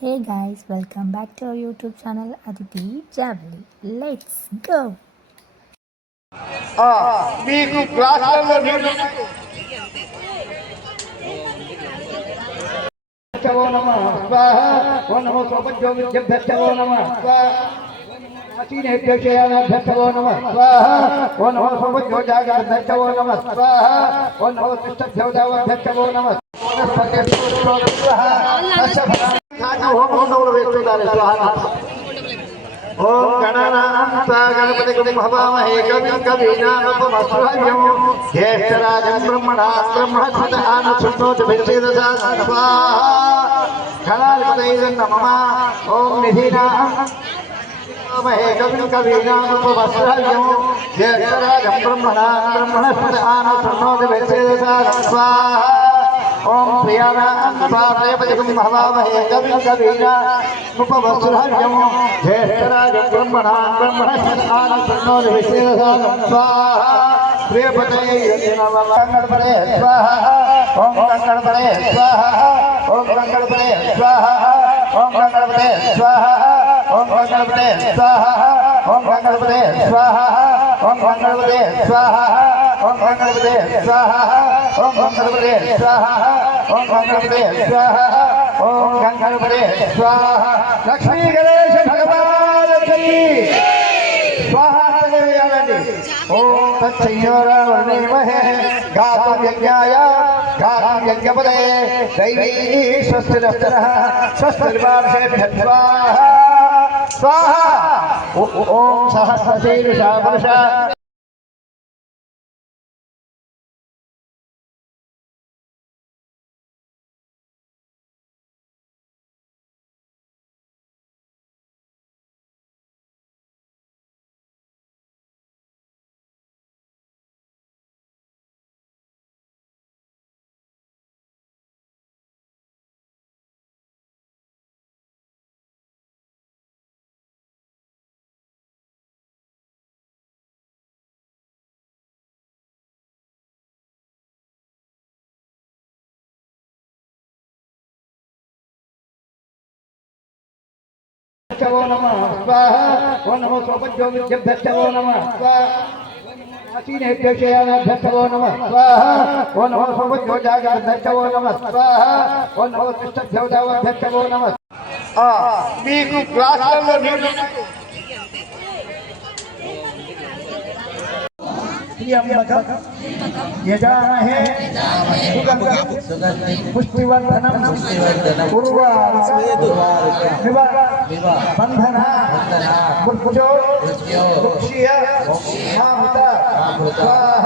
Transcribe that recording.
Hey guys, welcome back to our YouTube channel Aditi Javli. Let's go! మీకు క్లాసులలో నీళ్లు నమ స్వాహ ఓ నమో సోపజ్యోతిభ్యో నమ స్వాహ ఆసీనేభ్యో నమ స్వాహ ఓ నమో సోపజ్యోజాగభ్యో నమ స్వాహ ఓ నమో కృష్ణభ్యో దేవభ్యో నమ హోమకుండములు వేస్తున్నారు స్వాహ ఓం గణనాథ గణపతి హవామహే కవిం కవీనామపమస్మహ్యం జ్యేష్ఠరాజం బ్రహ్మణస్పదాన శృణోతు భిర్వేదసా స్వాహా గణాధిపతయే నమః ఓం నిధినామహే కవిం కవీనామపమస్మహ్యం జ్యేష్ఠరాజం బ్రహ్మణస్పదాన శృణోతు భిర్వేదసా స్వాహా ఓం ప్రియానాథపతిం హవామహే కవిం కవీనామపమస్మహ్యం జ్యేష్ఠరాజం బ్రహ్మణస్పదాన శృణోతు భిర్వేదసా స్వాహా ప్రియపతయే నమః గణపతే స్వాహా ఓం గణపతే స్వాహా ఓం గణపతే స్వాహా ఓం గణపతే స్వాహా ఓం గణపతే స్వాహా ఓం గణపతే స్వాహా ఓం గణపతే స్వాహా ఓం గణపతే స్వాహా ఓం గణపతే స్వాహా ఓం గణపతే స్వాహా ఓం గణపతే స్వాహా లక్ష్మీ గణేశ భగవానకి స్వాహా వేయాలండి. ఓం తత్సంయోరావణేమహే గాతం యజ్ఞాయ గాతం యజ్ఞపదే దైవీ స్వస్తిరస్తరః స్వస్తిర్వార్షేభ్యః స్వాహా స్వాహా ఓం సహస్రశీర్షా పురుష నమః స్వాహ ఓం నమో సోపజ్యోతిభ్యో నమః స్వాహ ఆసీనేభ్యో నమః స్వాహ ఓం నమో సోపజ్యోజాగభ్యో నమః స్వాహ ఓం నమో కృష్ణభ్యో దేవభ్యో నమః. మీకు క్లాసులలో నీళ్లు యజామహే పుష్టివర్ధనం బంధన మృత్యో ముక్ష్య మామృత స్వాహ